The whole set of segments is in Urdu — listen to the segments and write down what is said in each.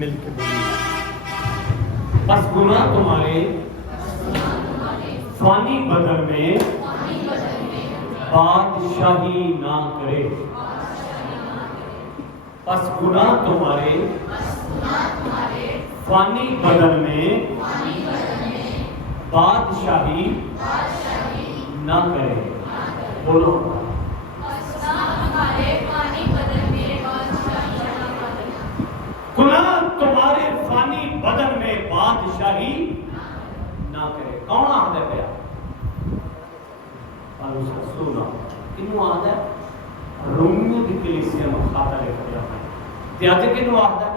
مل کے بولی بس گناہ تمہارے فانی بدن میں بادشاہی نہ کرے. بس گناہ تمہارے فانی بدن میں بادشاہی نہ کرے. بولو گناہ تمہارے فانی بدن میں بادشاہی نہ کرے. کون آہد ہے پیا؟ پالوس رسولہ کنو آہد ہے؟ رومیو دی کلیسیا مخاطر لے کر جانا ہے. تے آج کنو آہد ہے؟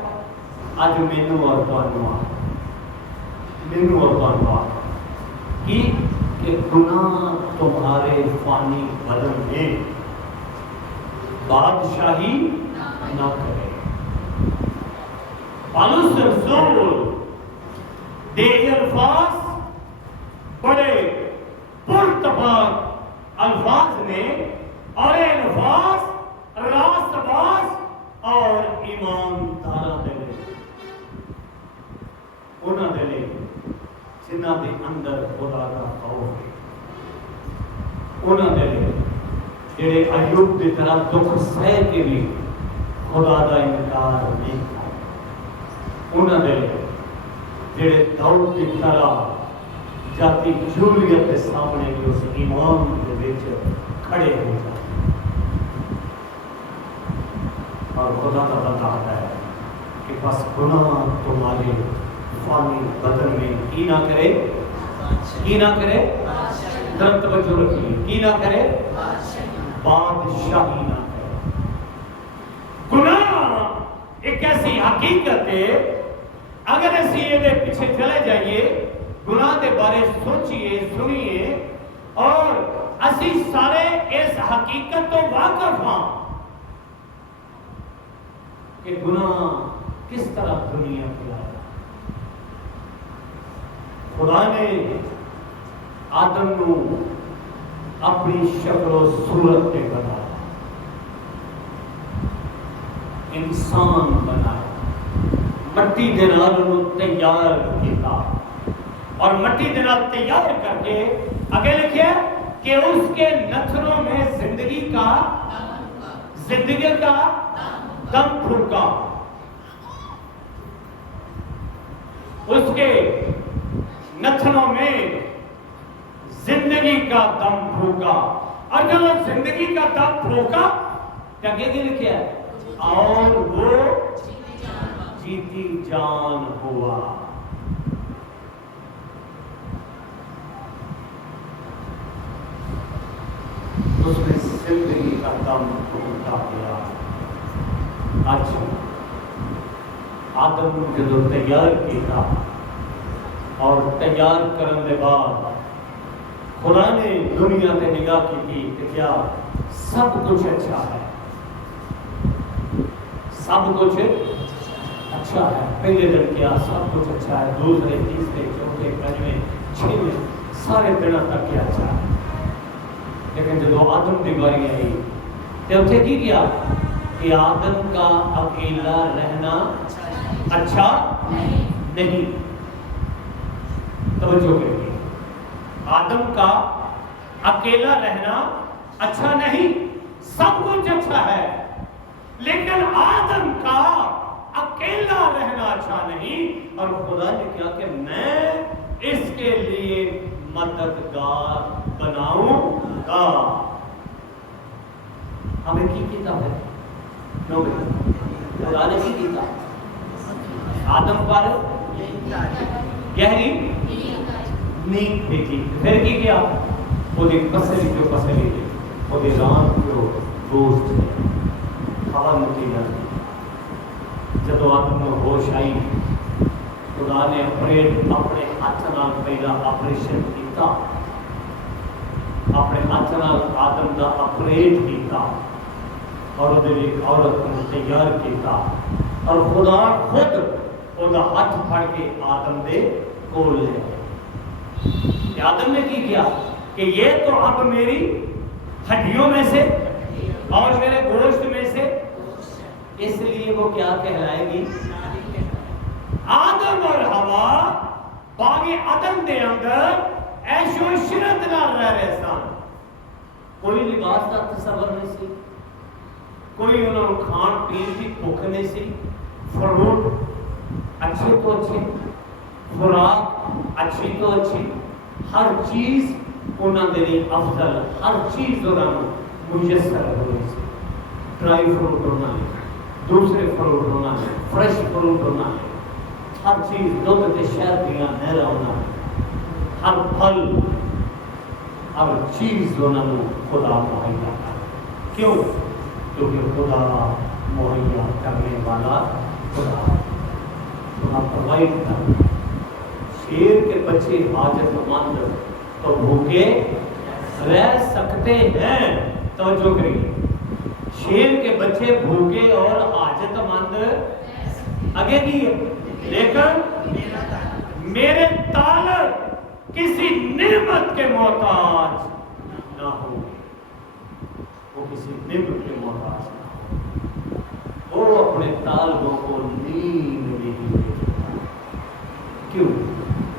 آج مینو اور توانو آہد مینو اور توانو آہد کہ گناہ تمہارے فانی بدن میں بادشاہی نہ کرے. پالوس رسول دے الفاظ بڑے پرتپاک الفاظ نے اور الفاظ راست باز اور ایماندارہ دلے انہاں دلے جنہاں دے اندر خدا کا خوف ہے. انہاں دلے جڑے ایوب دی طرح دکھ سہ کے بھی خدا دا انکار نہیں کیا. انہاں دلے جڑے داؤد کی طرح جاتی جولیت کے سامنے بھی اس ایمان کے وچ کھڑے ہو جاتے اور خدا کا بندہ آتا ہے کہ بس گناہ تمہارے فانی بدن میں کی نہ کرے درد توجہ رکھیے کی نہ کرے بادشاہی نہ کرے. گناہ ایک ایسی حقیقت ہے اگر اسی یہ پیچھے چلے جائیے گناہ دے بارے سوچئے سنیے اور اسی سارے اس حقیقت تو واقف ہاں کہ گناہ کس طرح دنیا پہ آیا. خدا نے آدم نو اپنی شکل و صورت پہ بنایا انسان بنایا مٹی دے نال انہوں تیار کیتا اور مٹی دے نال تیار کر کے آگے لکھے کہ اس کے نتھنوں میں زندگی کا دم پھونکا. اس کے نتھنوں میں زندگی کا دم پھونکا اور جب وہ زندگی کا دم پھونکا کیا کہ لکھے اور وہ جیتی جان ہوا. اس میں زندگی کا دم پھونکا گیا. آج آدم کو جدو تیار کیا اور تیار کرنے کے بعد خدا نے دنیا تے نگاہ کی تھی کہ کیا سب کچھ اچھا ہے سب کچھ اچھا ہے. پہلے دن کیا سب کچھ اچھا ہے دوسرے تیسرے چوتھے پنجویں چھویں سارے دنوں تک کیا اچھا ہے. لیکن جب آدم کی باری آئی تو اسے کی کیا کہ آدم کا اکیلا رہنا اچھا نہیں. توجہ کریے آدم کا اکیلا رہنا اچھا نہیں. سب کچھ اچھا ہے لیکن آدم کا اکیلا رہنا اچھا نہیں. اور خدا نے کیا کہ میں اس کے لیے مددگار بناؤں گا. ہمیں کی کتاب ہے خدا نے کی کتاب آدم پر گہری نیند بھیجی. پھر کی کیا وہ پسلی جو پسلی تھی وہ رات جو دوست ہوا مٹی جاتی. جب آدم میں ہوش آئی خدا نے اپنے ہاتھ نال پہلا آپریشن کیتا اپنے ہاتھ نال آدم دا آپریٹ کیتا اور ایک عورت کو تیار کیتا اور خدا خود وہ ہاتھ پھڑ کے آدم دے کول لے گئے. آدم نے کی کیا کہ یہ تو اب میری ہڈیوں میں سے اور میرے گوشت میں سے اس لیے وہ کیا کہلائے گی کے عدم دے اندر عیش و عشرت نال رہ رہے سن. کوئی لباس کا تصور نہیں سی, کوئی انہوں نے کھان پین کی بھوک نہیں سی. فروٹ اچھے تو اچھے, خوراک اچھی تو اچھی, ہر چیز انہوں نے افضل, ہر چیز انہوں نے میسر ہوئی سی. ڈرائی فروٹ انہوں نے, دوسرے فروٹ انہوں نے, فریش فروٹ انہوں نے, ہر چیز دودھ کے شہد دیا نہرا انہوں نے, ہر پھل ہر چیز انہوں نے خدا مہیا کر. کیوں؟ کیونکہ خدا مہیا کرنے والا خدا پروائڈ کر. شیر کے بچے حاجت مند تو بھوکے رہ سکتے ہیں. توجہ کریے, شیر کے بچے بھوکے اور حاجت مند آگے کی ہے, لیکن میرے طالب کسی نعمت کے محتاج نہ ہو. وہ کسی نعمت کے محتاج نہ ہو. وہ اپنے طالبوں کو نیند نہیں دیتا. کیوں؟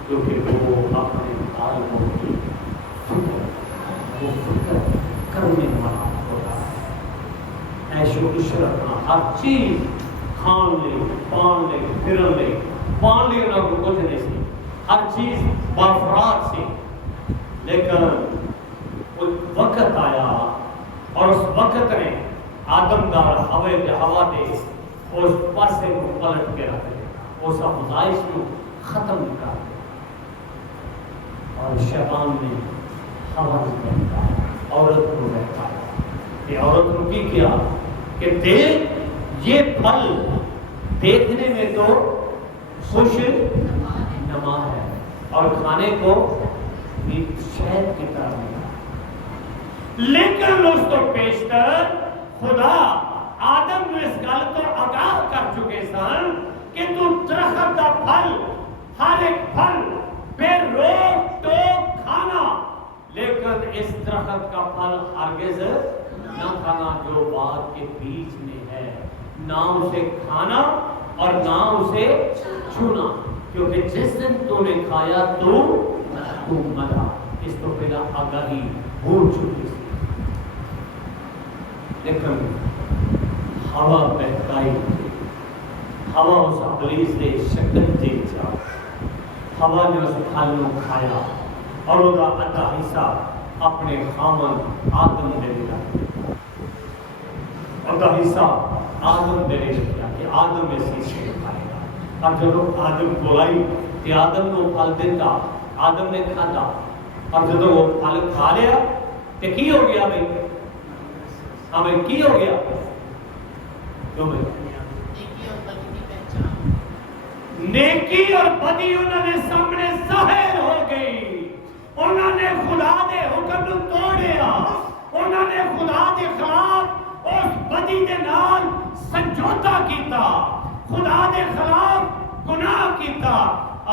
کیونکہ وہ اپنے طالبوں کی فکر کرنے والا ہوتا ہے. عیش و عشرت ہر چیز کھان لے, پان لے, پھرن لے, پان لے انہوں کو کچھ نہیں سی, ہر چیز بافراد سی. لیکن وقت آیا اور اس وقت نے آدم دار ہوا دے اس پاسے کو پلٹ کے رکھ دیا, اس افزائش کو ختم کر دیا. اور شیطان نے ہوا کو بہکایا, عورت کو بہکایا. یہ عورت کو کی کیا کہ دیکھ یہ پھل دیکھنے میں تو خوش نما ہے اور کھانے کو شہد کی طرح ملا, لیکن اس تو پیشتر خدا آدم نے اس گل تو آگاہ کر چکے سن کہ تو درخت کا پھل, ہر ایک پھل بے روک ٹوک کھانا, لیکن اس درخت کا پھل ہرگز نہ کھانا جو باغ کے بیچ میں ہے, نہ اسے کھانا اور نہ اسے چھونا, کیونکہ جس دن تو نے کھایا تو مرا. اس تو پہلا آگاہی ہو چکی تھی. لیکن ہوا بہکائی, ہوا اس ابلیس نے شکل دے جا, ہوا نے اس پھل کو کھایا اور اس کا آدھا حصہ اپنے خامن آدم دے دیا, آدھا حصہ آدم دے دیا کہ آدم اسی سے کھائے گا. اور جب آدم بلائی کہ آدم کو پھل دیتا, آدم نے کھاتا, اور جب وہ پھل کھا لیا تو کی ہو گیا بھائی, ہاں بھائی کی ہو گیا, کیوں بھائی نیکی اور بدی انہوں نے سامنے ظاہر ہو گئی. انہوں نے خدا دے حکم کو توڑیا, انہوں نے خدا دے خلاف اس بدی دے نال سمجھوتا کیتا, خدا دے خلاف گناہ کیتا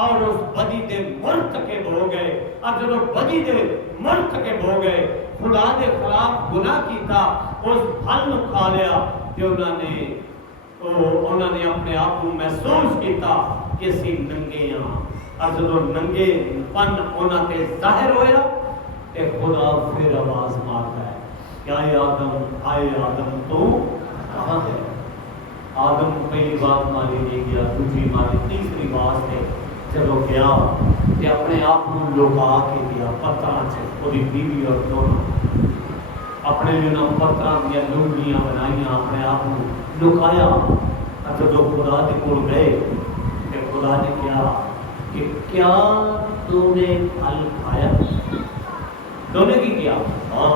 اور اس بدی دے مرتکب ہو گئے. اب جب بدی دے مرتکب ہو گئے, خدا دے خلاف گناہ کیتا, اس پھل کھا لیا کہ انہوں نے اپنے آپ کو محسوس کیتا کہ اسی ننگے ہاں. اور جب ننگے پن انہوں نے ظاہر ہویا کہ خدا پھر آواز مارتا ہے کہ آئے آدم تو کہاں ہے. آدم پہلی بات ماری نہیں گیا, دوسری ماری, تیسری بات ہے جب وہ گیا کہ اپنے آپ کو لکا کے گیا پتھراں سے, وہی بیوی اور دونوں اپنے لیے پتھراں دیا لنگیاں بنائیاں, اپنے آپ کو لکایا. اور جب خدا کے کول گئے کہ خدا نے کیا کہ کیا تو نے پھل کھایا, تو نے کی کیا, ہاں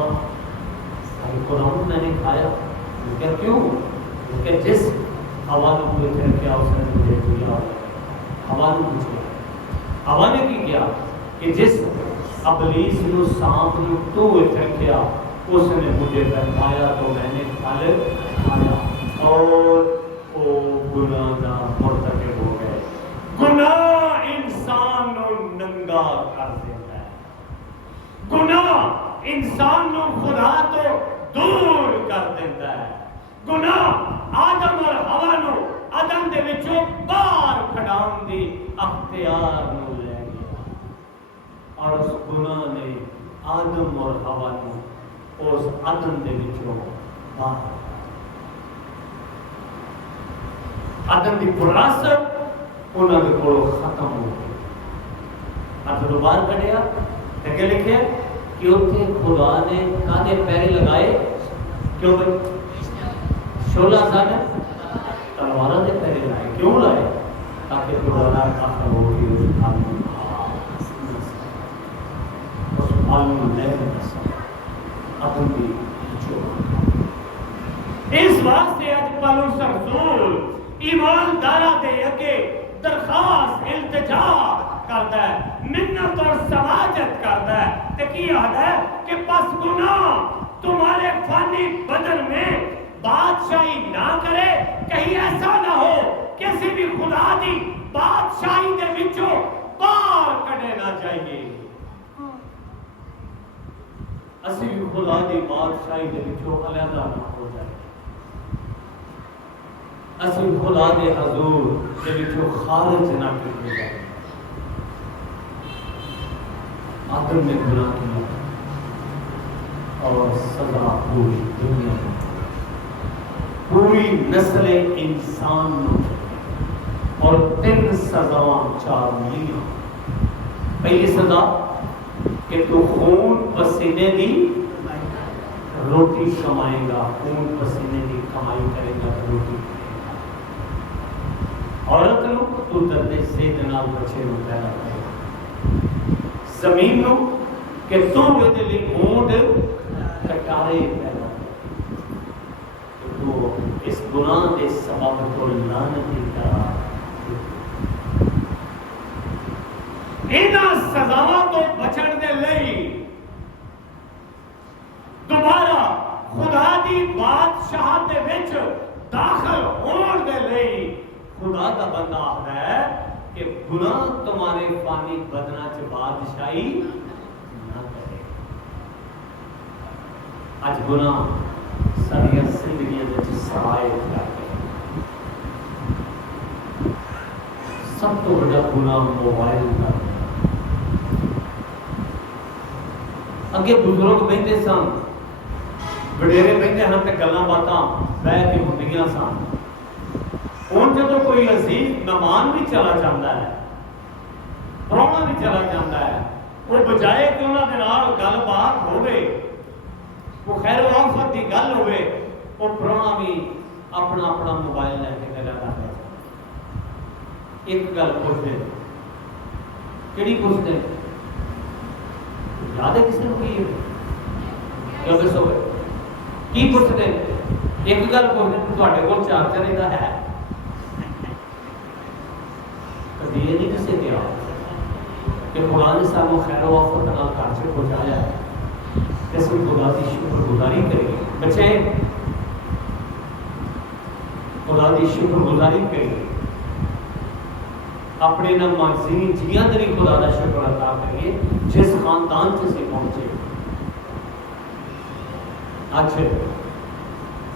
خدا میں نے کھایا. کیا کیوں؟ کہ جس ہوا نے پورے پھر کیا اس نے مجھے دیا, ہوا نے پوچھا, ہوا نے کی کیا کہ جس ابلیس نو سانپ نو تو پھر کیا اس نے مجھے بہکایا تو میں نے پھل کھایا اور وہ گناہ دا مرتکب ہو گئے. گناہ انسان نو ننگا کر دیتا ہے, گناہ انسان نو خدا تو دور کر دیتا ہے. گناہ آدم اور ہوا نو عدم دے وچوں باہر کھڑاؤن دی اختیار نو لے گیا. اور اس گناہ نے آدم اور حوا کو اس عدن دے وچوں باہر عدن دی وراثت انہاں دے کولوں ختم ہو گئی. عدن باہر کڈیا تے کہ لکھیا کہ اتنے خدا نے کانے پیرے لگائے کیوں بھائی شولہ سانے تلوارہ دے پیرے لائے. کیوں لائے؟ تاکہ خدا داخل ہو کے اس عالم عالم لے اپن بھی اس واسطے اج پالوس رسول ایماندارا دے اگے درخواست التجا کرتا ہے, منت اور سماجت کرتا ہے تے کی یاد ہے کہ پس گناہ تمہارے فانی بدن میں بادشاہی نہ کرے, کہیں ایسا نہ ہو کسی بھی خدا دی بادشاہی دے وچوں باہر کڈے نہ چاہیے. اسی بھی خدا دی بادشاہی دے وچوں علیحدہ نہ ہو جائے, اسی خدا دے حضور دے وچوں خارج نہ کیتے جائے. آدم نے گناہ کیا اور سزا پوری دنیا میں, پوری نسل انسان اور 3 سزاواں 4 ملیاں. پہلی سزا کہ تو خون پسینے دی روٹی کمائے گا, خون پسینے دی کمائی کرے گا تو روٹی کھائے گا. عورت لوگ تو دردے سے جناب بچے میں پیدا کرے گا. زمین لو کہ تو دے لی اونٹ کٹارے پیدا کرے. تو اس گناہ دے سبب کو لعنت کرا انہاں سزاواں تو بچن دے لئی دوبارہ خدا دی بادشاہ دے وچ داخل ہون دے لئی خدا دا بندہ آخدا ہے کہ گناہ تمہارے فانی بدنا چ بادشاہی نہ کرے. اج گناہ ساری زندگیاں دے وچ سرائے کر کے سب تو بڑا گناہ موبائل کا. اگے بزرگ بہتے سن, وڈیرے بہتے ہیں تے گلاں باتاں بہ کے ہوندیاں سن. ہن جدوں کوئی عزیز مہمان بھی چلا جاتا ہے, پرانا بھی چلا جاتا ہے, وہ بجائے کہ انہاں دے نال گل بات ہوے, وہ خیر و آفت دی گل ہوے, وہ پرانا بھی اپنا اپنا موبائل لے کے گلا کرتا ہے. ایک گل پوچھتے کیڑی پوچھتے یاد ہے کسی کو کی کیوں دسو کی پوچھتے ایک گل پوچھتے تواڈے کول چارجر دا ہے کبھی یہ نہیں دسے گیا کہ خدا نے سانو خیر و آفت نال گھر سے پہنچایا ہے. اس خدا کی شکر گزاری کریے بچے, خدا کی شکر گزاری کریے, اپنے نمازین جیاں دری خدا کا شکر ادا کریے جس خاندان سے پہنچے. اچھا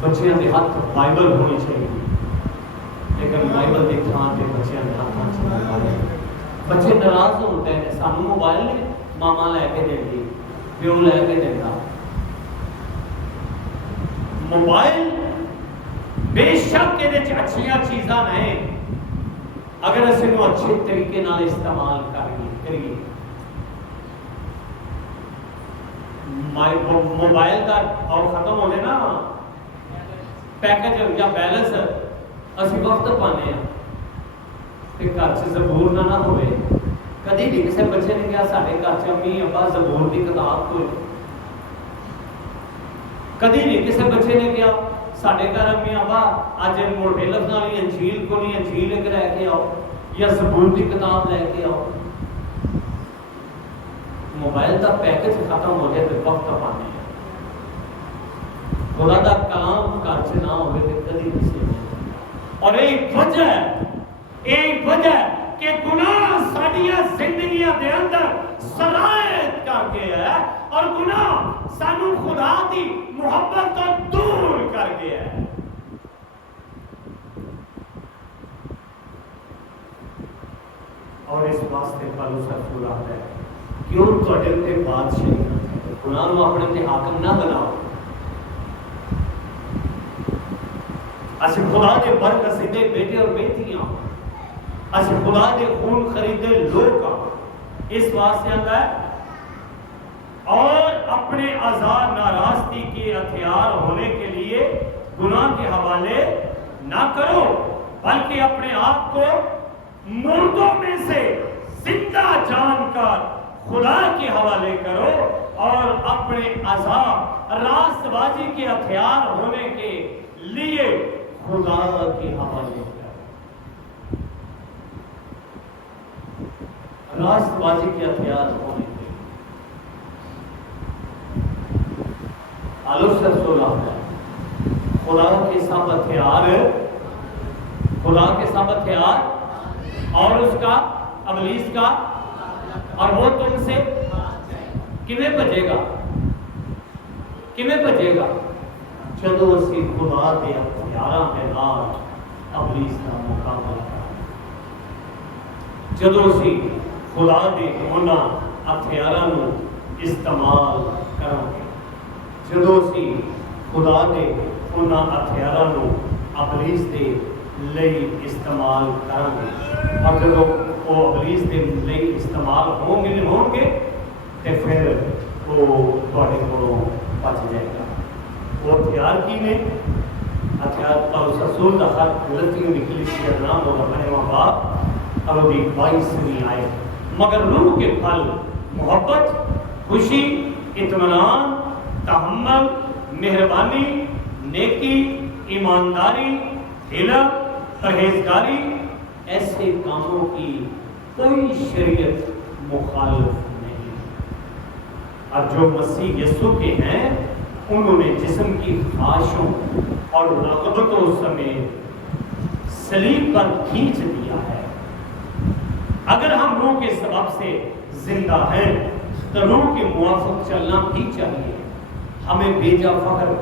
بچیاں دے ہاتھ بائبل ہونی چاہیے, لیکن بائبل کے تھان پہ بچیاں دے ہاتھ بچے ناراض ہوتے ہیں سانو موبائل نہیں ماما لے کے دیتی پیو لے کے دیتا. موبائل بے شک یہ اچھیاں چیزاں نہیں اگر اسے نو اچھے طریقے نال استعمال کریے. موبائل کا اور ختم ہونے نا پیکج یا بیلنس اسی وقت پانے ہیں کہ گھر سے زبور نہ ہوئے. کدی بھی کسی بچے نے کہا سارے گھر سے امی ابا زبور کی کتاب تو کدی نہیں کسی بچے نے کہا سارے گھر امی ابا اج موٹے لفظ والی انجیل کو نہیں انجیل ایک لے کے آؤ یا زبور کی کتاب لے کے آؤ. موبائل کا پیکج ختم ہو جائے تو وقت پانے ہیں. خدا کا کلام گھر سے نہ ہوئے تو کدی کسی نہیں. اور ایک وجہ کہ گناہ ساڈیاں زندگیاں دے اندر سرایت کر کے ہے اور گناہ سانو خدا دی محبت تو دور کر گیا ہے. اور اس واسطے پالوس رسول آتا ہے کیوں تواڈے تے بادشاہی نہ کرے، گناہ نو اپنے تے حاکم نہ بناؤ۔ اسی خدا دے برگزیدے بیٹے اور بیٹیاں، اسی خدا دے خون خریدے لوگ کا، اس واسطے آتا ہے اور اپنے آزاد ناراستی کے ہتھیار ہونے کے لیے گناہ کے حوالے نہ کرو، بلکہ اپنے آپ کو مردوں میں سے زندہ جان کر خدا کے حوالے کرو اور اپنے عذاب راست بازی کے ہتھیار ہونے کے لیے خدا کے حوالے کرو۔ راست بازی کے ہتھیار ہونے کے آلوس رسول ہے خدا کے سب ہتھیار، خدا کے سب ہتھیار اور اس کا ابلیس کا، اور وہ تم سے کیویں بھجے گا، کیویں بھجے گا؟ جدو اسی خدا دے ہتھیاراں دے نال ابلیس دا مقابلہ کراں، جدو اسی خدا دے انہاں ہتھیاراں نو استعمال کراں گے، جدو اسی خدا دے انہاں ہتھیاراں نو ابلیس دے لئی استعمال کراں گے، اور جدو وہ ابلیس دے لئی استعمال ہوں گے تے پھر وہ تواڈے کولوں بچ جائے گا۔ وہ ہتھیار کی نے؟ ہتھیار پاؤس رسول دا خط غلطیوں نکلی سی نام ہوگا بنوا باپ اور دی 22ویں آیت، مگر روح کے پھل محبت، خوشی، اطمینان، تحمل، مہربانی، نیکی، ایمانداری، حلم، پرہیزگاری، ایسے کاموں کی کوئی شریعت مخالف نہیں۔ اور جو مسیح یسوع کے ہیں انہوں نے جسم کی خواہشوں اور رغبتوں سمیت صلیب پر کھینچ دیا ہے۔ اگر ہم روح کے سبب سے زندہ ہیں تو روح کے موافق چلنا بھی چاہیے، ہمیں بیجا فخر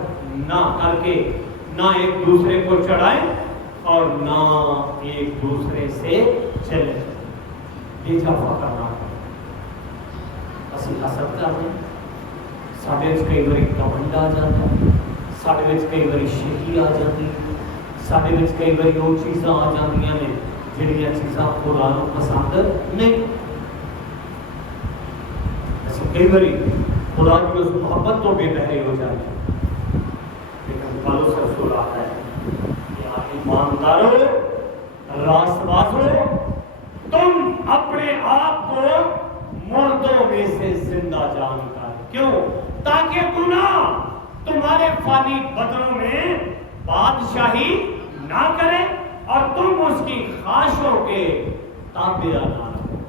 نہ کر کے نہ ایک دوسرے کو چڑھائیں اور نہ ایک دوسرے سے چلیں، بیجا فخر نہ کریں۔ اسی حسد کرتے ہیں، ساڈے وچ کئی باری گھمنڈ آ جاتا ہے، ساڈے وچ کئی باری شکی آ جاتی ہے، ساڈے وچ کئی باری وہ چیزاں آ جاندیاں نے جہڑیاں چیزاں خدا نوں پسند نہیں۔ اسی کئی باری خدا کی اس محبت تو بے بہرے ہو جاتے ہیں، لیکن پالوس رسول آتا ہے کہ ایماندارو، راست بازو، تم اپنے آپ کو مردوں میں سے زندہ جان کر، کیوں؟ تاکہ گناہ تمہارے فانی بدنوں میں بادشاہی نہ کرے اور تم اس کی خواہشوں کے تابع نہ رہو۔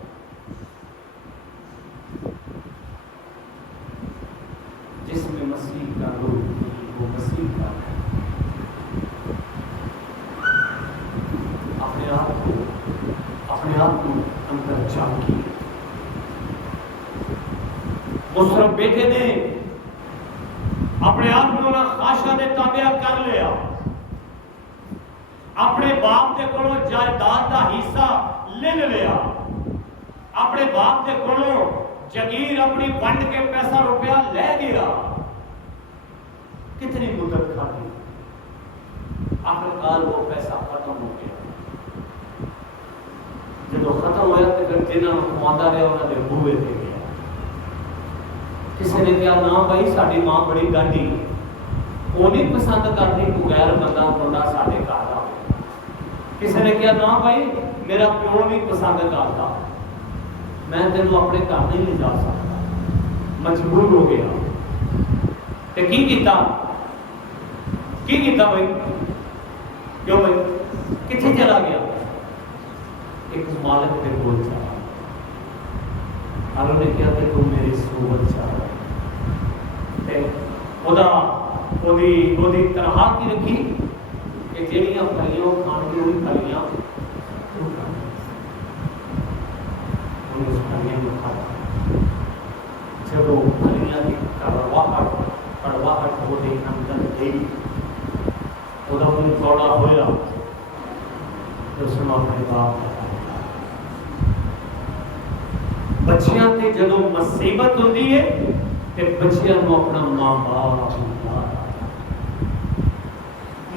جس میں مسیح کا روح وہ مسیح کا ہے۔ اپنے آپ کو اندر جھانکی۔ مصرف بیٹے نے اپنے آپ کو خواہشاں دے تابع کر لیا، اپنے باپ دے کولوں جائیداد دا حصہ لے لیا، اپنے باپ دے کولوں جگیر اپنی ونڈ کے پیسہ روپیہ لے گیا۔ کتنی مدت کھاتی، آخرکار وہ پیسہ ختم ہو گیا۔ جب ختم ہوا تو پھر جنہوں نے کماتا رہا انہوں نے بوئے دے گیا۔ کسی نے کہا نہ بھائی ساری ماں بڑی ڈاڈی، وہ نہیں پسند کرتی کوئی غیر بندہ بندہ سارے گھر آ۔ کسی نے کہا نہ بھائی میرا پیو نہیں پسند کرتا، میں تینوں اپنے گھر نہیں لے جا سکتا، مجبور ہو گیا۔ تو کی کیتا بھائی؟ کیوں بھائی کتنے چلا گیا؟ ایک مالک کے کول چلا، اور انہوں نے کہا کہ تم میری صحبت چاہ رہا ہے۔ تنہا کی رکھی کہ جہاں پھلیاں کھان کی وہی پھلیاں اس پھلیاں کو کھاتا۔ جب وہ پھلیاں کی کڑواہٹ وہ اندر گئی، وہ چوڑا ہوا تو اس نے اپنے باپ بچیاں تے جدوں مصیبت ہوندی ہے تے بچیاں نو اپنا ماں باپ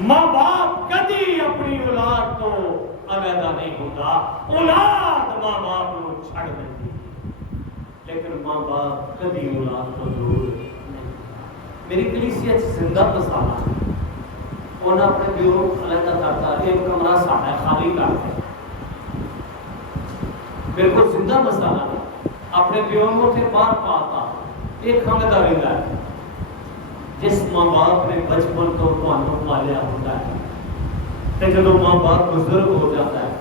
ماں باپ کدی اپنی اولاد تو علیحدہ نہیں ہوتا، اولاد ماں باپ کو چھڑ دیتی، لیکن ماں باپ کبھی اولاد کو دور نہیں۔ میری کلیسیا زندہ مثال انہیں اپنے پیو علیحدہ کرتا، ایک کمرہ ساڑھا خالی کرتے، بالکل زندہ مثال اپنے پیو کو پھر باہر پاتا، ایک کھنگدا رہتا ہے۔ جس ماں باپ نے بچپن تو تمہیں پالیا ہوتا ہے تے جدوں ماں باپ بزرگ ہو جاتا ہے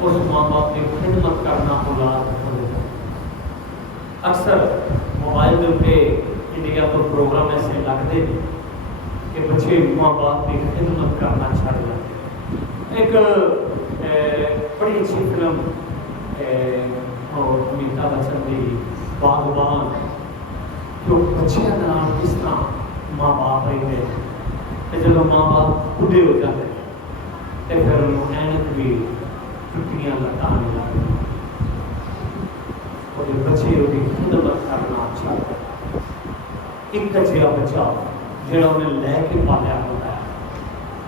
اس ماں باپ کی خدمت کرنا اولاد ہو جاتا ہے۔ اکثر موبائل کے اوپر انڈیا کو پروگرام ایسے لگتے ہیں کہ بچے ماں باپ کی خدمت کرنا چھڑ جاتے ہیں۔ ایک بڑی اچھی فلم امیتابھ بچن کی باغبان، جو بچیاں نال کس طرح ماں باپ رہتے ہیں، جب ماں باپ بوڑھے ہو جاتے ہیں تو پھر انہوں اینک بھی ٹوٹیاں لٹانے لگتے ہیں، اور بچے وہ خدمت کرنا اچھا ہے۔ ایک جہا بچہ جہاں انہیں لے کے پالیا ہوتا ہے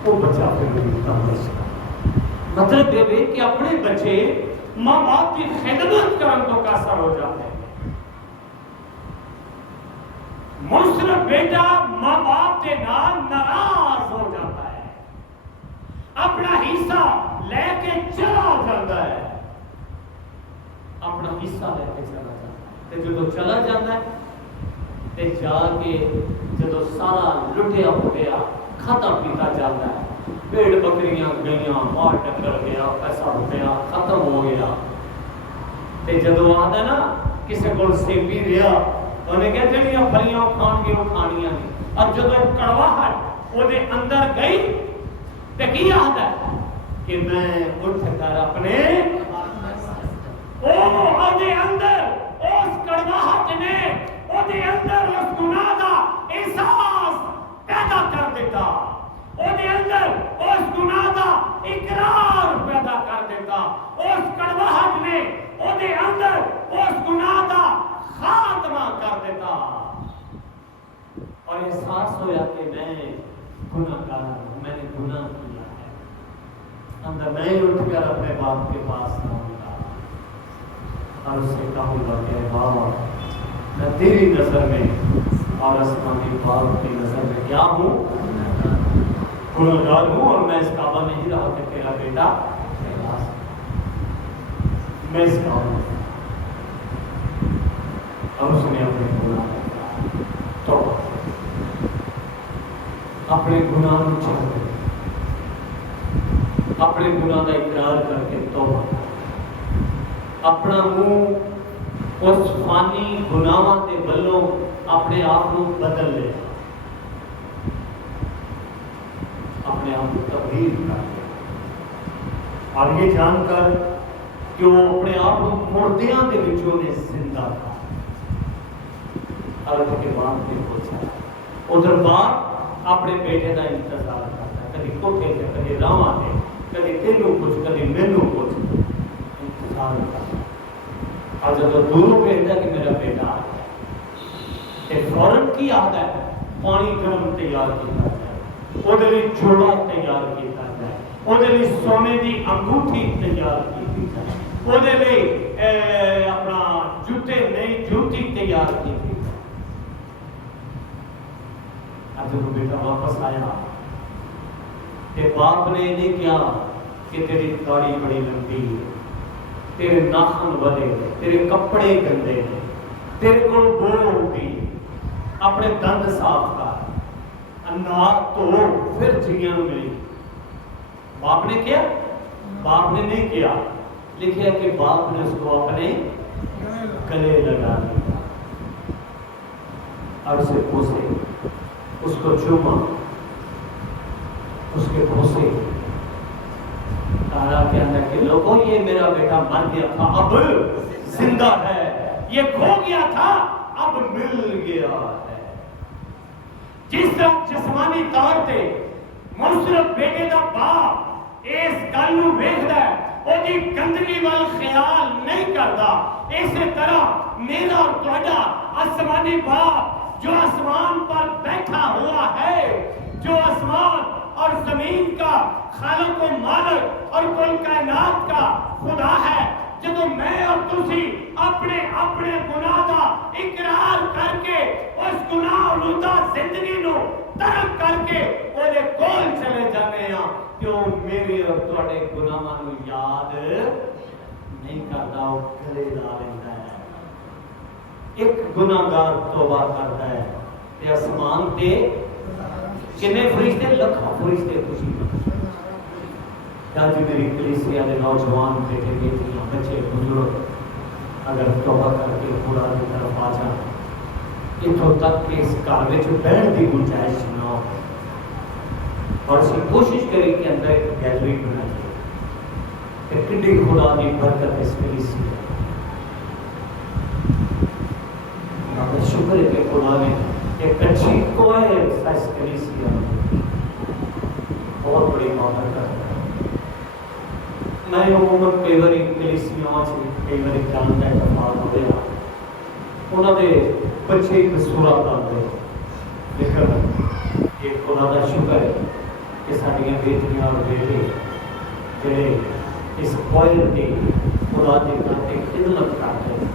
وہ بچہ پھر بھی تندرست، مطلب یہ کہ اپنے بچے ماں باپ کی خدمت کرنے تو قاصر ہو جاتے ہیں۔ منصرف بیٹا ماں باپ کے نال ناراض ہو جاتا ہے، اپنا حصہ لے کے چلا جاتا ہے، اپنا حصہ لے کے چلا جاتا ہے، جب چلا جاتا ہے تے جا کے جدو سارا لٹیا ہو گیا ختم پیتا جاتا ہے، بھیڑ بکریاں گئیاں، مال ڈنگر گیا، پیسہ روپیہ ختم ہو گیا، تے جدو آتا نا کسی کو سیپی رہا انہیں کہا جڑیاں پھلیاں کھان گے وہ کھانیاں نہیں، اور جدو کڑواہٹ وہ دے اندر گئی تے کی آتا ہے کہ میں اٹھ کر اپنے او دے اندر اس کڑواہٹ نے او دے اندر اس گناہ دا احساس پیدا کر دیتا، او دے اندر اس گناہ دا اقرار پیدا کر دیتا، اس کڑواہٹ نے او دے اندر اس گناہ دا خاتمہ کر دیتا، اور احساس ہویا کہ میں گناہ کار ہوں، میں نے گناہ کیا ہے، اندر میں اٹھ کر اپنے باپ کے پاس آؤں گا اور اس سے کہوں گا کہ بابا میں تیری نظر میں اور آسمانی باپ کی نظر میں کیا ہوں، گنہگار ہوں، اور میں اس قابل نہیں رہا کہ تیرا بیٹا میں اس قابل نہیں، اور اس نے اپنے گناہ توبہ اپنے گناہ کو چھوڑ دے، اپنے گناہ کا اقرار کر کے توبہ اپنا منہ اس فانی گناہاں کے بلوں اپنے آپ کو بدل لے، اپنے آپ کو تبدیل کر لے، اور یہ جان کر کہ وہ اپنے آپ کو مردیاں کے بچوں نے زندہ تھا، اور کے بعد بھی پوچھا ادھر باپ اپنے بیٹے کا انتظار کرتا، کبھی کوٹھے سے کبھی راواں سے، کبھی تینوں کچھ کبھی مینوں کچھ انتظار کرتا، اور جب دوروں کہتا کہ میرا بیٹا آ گیا کہ فوراً کی آتا ہے پانی گرم تیار کیتا ہے، وہ دلی جوڑا تیار کیتا ہے، وہ دلی سونے دی انگوٹھی تیار کی ہے، وہ دلی اپنا جوتے نئی جوتی تیار کی ہے۔ جب بیٹا واپس آیا کہ باپ نے نہیں کیا کہ تیری داڑھی بڑی لمبی ہے، تیرے ناخن بڑے، تیرے کپڑے گندے ہیں، تیرے کو بو ہوتی، اپنے دند صاف کر، ناک تو پھر چڑیاں ملی۔ باپ نے کیا؟ باپ نے نہیں کیا، لکھیا کہ باپ نے اس کو اپنے گلے لگا دیا اور اسے پوسے، اس کو چوما، اس کے پوسے، کہا کہ اللہ کے لوگوں یہ میرا بیٹا مر گیا تھا اب زندہ ہے، یہ کھو گیا تھا اب مل گیا ہے۔ جس طرح جسمانی طور تے منصرف بیٹے دا باپ اس گل نوں ویکھدا ہے، اودی گندگی وال خیال نہیں کردا، اسی طرح میرا اور تہاڈا آسمانی باپ جو آسمان پر بیٹھا ہوا ہے، جو آسمان اور زمین کا خالق و مالک اور کل کائنات کا خدا ہے، جب میں اور تسی اپنے اپنے گناہ دا اقرار کر کے اس گناہ آلودہ زندگی نو ترک کر کے وہ کول چلے جانے ہاں کہ وہ میرے اور تواڈے گناہاں نو یاد نہیں کرتا، وہ گلے لا لیتا ہے۔ ایک گناہگار توبہ کرتا ہے تے آسمان تے کنے فرشتے، لکھاں فرشتے خوشی مناتے ہیں۔ آج میری کلیسیا دے نوجوان بیٹے بیٹیاں بچے بزرگ اگر توبہ کر کے خدا کی طرف آ جائیں، اتوں تک کہ اس گھر میں بیٹھنے کی گنجائش نہ ہو، اور اسی کوشش کریں کہ اندر ایک گیلری بنائیے کہ کڈی خدا کی برکت اس کلیسیا۔ ہمیں شکر ہے کہ خدا نے ایک اچھی کوئل اس کلیسیا میں بہت بڑی بات کرتا ہے۔ میں عموماً کئی بار کلیسیاں سے کئی بار جان کا اتفاق ہو گیا، انہوں نے بچے ایک صورت آتے ہیں، لیکن یہ خدا کا شکر ہے کہ ساڑیاں بیٹیاں اور بیٹے جڑے اس کوئل کی خدا کے گھر کی خدمت کرتے ہیں،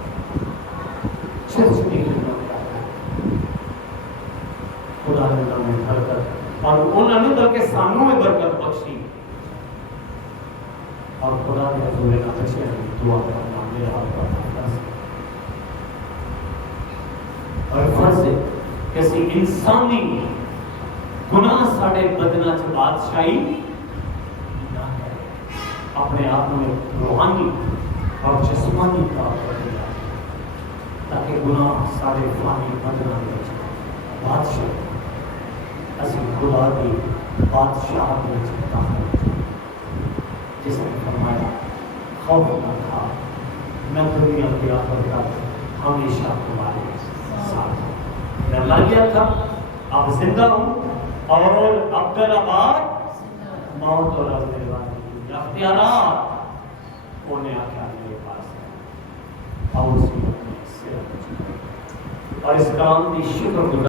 چرچ کی خدمت کرتے ہیں، خدا نے انہیں برکت اور انہوں نے بلکہ سانوں میں برکت بخشی، اور خدا نے حضور کا بچے دعا کرنا میرا آپ کا فرض ہے۔ اور فرض ہے کسی انسانی گناہ ساڑے بدنہ سے بادشاہی نہ کرے، اپنے آپ میں روحانی اور جسمانی طاقت دیا تاکہ گناہ ساڑے فانی بدنہ میں جائے۔ بادشاہ اسی خدا کی بادشاہ میں چکتا ہے جس نے فرمایا خوف نہ کھا، میں دنیا کی آخر تک ہمیشہ تمہارے ساتھ ہوں۔ میں مر گیا تھا، اب زندہ ہوں، اور عبدالآباد موت اور عبدالآباد اختیارات انہیں آکھا میرے پاس ہے، اور اسی وقت میں صرف اور اس کام کی شکر گزار